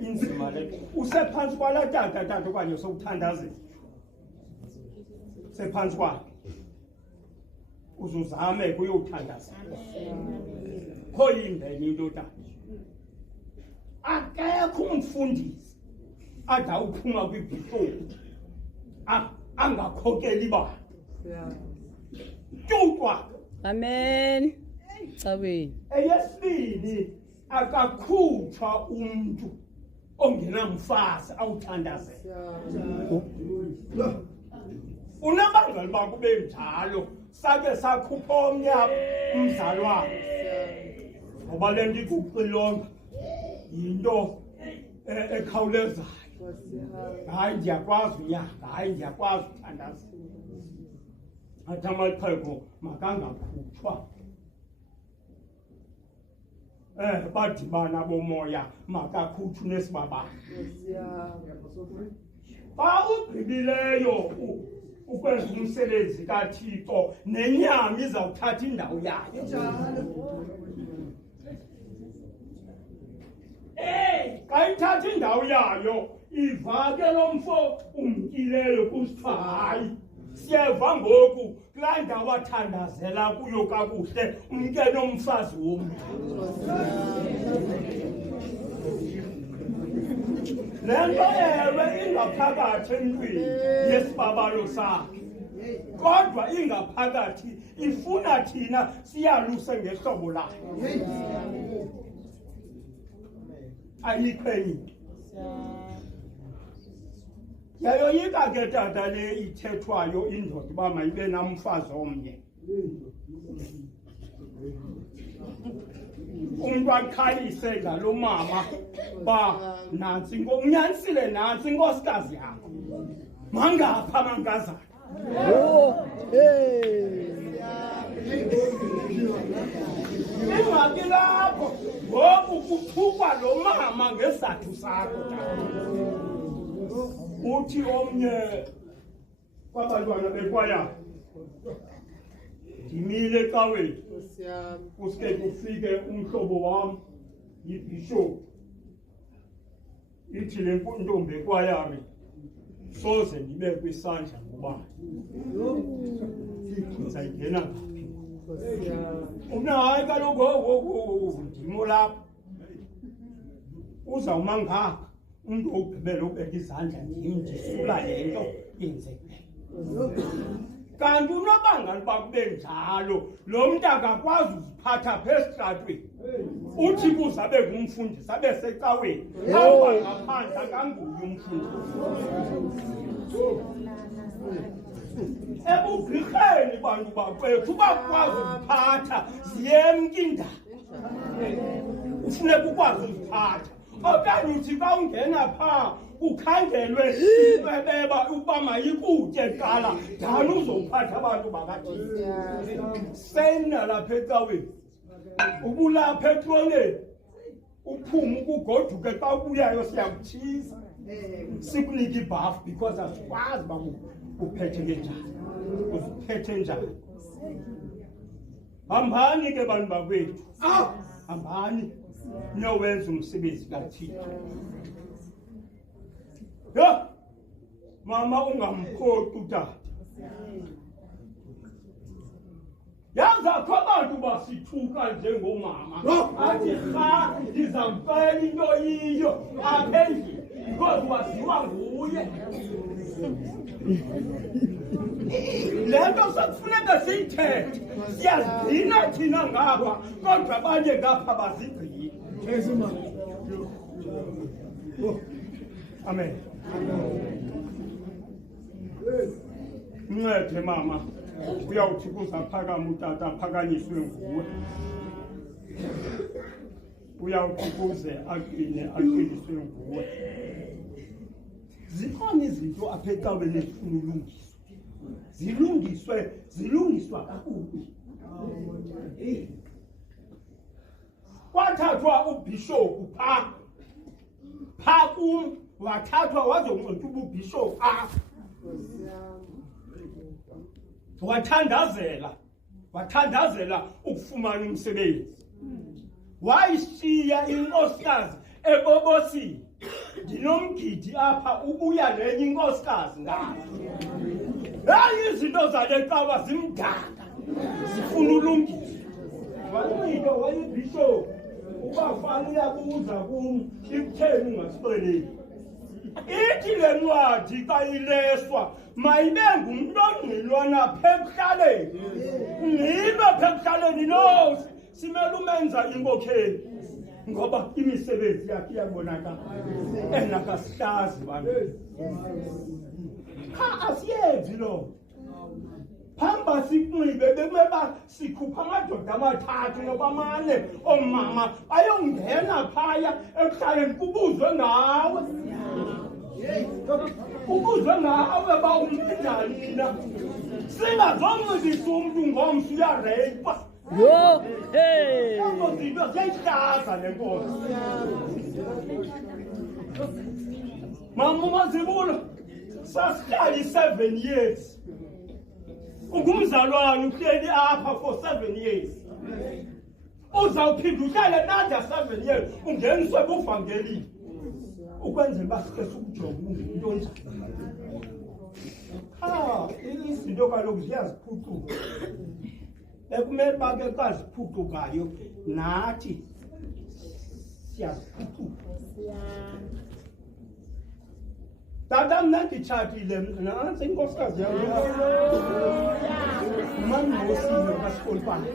inzima le usephansi kwala tata okanye sowuthandazela sephansi kwakhe uzuzame kuyothandazela khoyinde into tata akekho umfundisi ada uphuma kwibhishophu angakhokeli bantu tutwa amen caweni eyesibili akakhutshwa umuntu ongenamfazi awuthandazela unabangani bakube njalo sake sakhupha omnye umzalwane ngoba le nto ikuxilonga yinto ekhawulezayo hayi ndiyakwazi unyanga hayi ndiyakwazi uthandazela athi amaxhego makangakhutshwa badibana bomoya makakhutshwe nesibabane xa ugqibileyo ukwenza umsebenzi kaThixo nenyama izawuthatha indawo yayo xa ithatha indawo yayo iva ke lo mfo umkileyo kusithiwa hayi siyeva ngoku kulaa ndawo athandazela kuyo kakuhle umke nomfazi womntu le nto ewe ingaphakathi emntwini yesibabalo sakhe kodwa ingaphakathi ifuna thina siyaluse ngehlobo layo ayikhwenyi yayoyika ke tata le ithethwayo indoda uba mayibe namfazi omnye umntu aqhayise ngalo mama ba nantsi unyanisile nantsi inkosikazi yakho mangapha mankazana ingxaki lapho ngoku kuthukwa lo mama ngesizathu sakho uthi omnye kwabantwana bekwaya ndimile ecaweni kuske kufike umhlobo wam yibhishophu ithi le ntombi ekwayami soze ndibe kwisandla ngubani ndizayingena ngaphi umna hayi kaloku ndimo lapha uzawuma ngapha umntu ogqibela ubeka izandla ndisula le nto yenzekileyo kanti unobangani bakube njalo lo mntu akakwazi uziphatha apha esitratweni uthi kuzabe ngumfundisi abe secaweni apha ngaphandle akanguye umfundisi ebugqirheni bantu bakwethu bakwazi uziphatha ziyemka indaba ufuneka ukwazi uziphatha okanye uthi xa ungena phaa ukhangelwe ibeba uba mayikutye kuqala dani uzowuphatha abantu bakathini sena lapha ecaweni ubulapha etrongeni uphume ukugoduke xa ubuyayo siyakutshiza sikunike ibhafu because asikwazi uba uphethe njani uziphethe njani hambani ke bantu bakwethu hambani niyowenza umsebenzi kaThixo ya mama ungamkhoqi utata yazi akho abantu basithuka njengomama athi rha ndizamfela into yiyo apha endlini because waziwa nguye le nto sekufuneka siyithethe siyazigcina thina ngapha kodwa abanye ngapha bazigcine amen mncede mama uyawuthi kuzaphakama utata aphakanyiswe nguwe uyawuthi kuze aqiniswe nguwe zikhona izinto apha ecaweni ezifuna ulungiswa zilungiswa kakubi kwathathwa ubhishophu phaa kum wathathwa wazonqonta ububhishophu wathandazela ukufumana umsebenzi wayishiya inkosikazi ebobosi ndinomgidi apha ubuya lenye inkosikazi ngayo. Hayi izinto zale cawa zimdaka zifuna ulungisa. Wayito wayibisho ubafana uyabuza kum ikutheni ungasixeleli. Ithi le ncwadi kayileswa mayibe ngumntu ongqilwana phekuhlaleni. Nibe phekuhlaleni no simele umenza inkokheli ngoba imisebenzi yakhe iyabonakala enakasihlazi bantu. Cha asiyenzi lo. Phamba sikunxibe bekumeba sikhupha amadoda amathathu nobamane omama ayongena phaya ekuhlaleni kubuzwe ngawe. Kubuzwe ngawe ba umnjani na. Singazonxibisa umuntu ngomso uyareyipa. Yo, hey. Lezo zinto ziyayihlaza le nkosi. Mama uMazibulo sasihlala 7 years. Ungumzalwane uhleli apha for 7 years. Uzawuphinda uhlale another 7 years ungeniswe buvangelini. Ukwenzela uba sikese ukujonga into njani. Izinto kaloku ziyaziphucuka. Ekumele uba ke xa ziphucukayo nathi siyaziphucuka. Tata mna nditshatile nantsi inkosikazi yam. Mani ngosile kaSikolpana.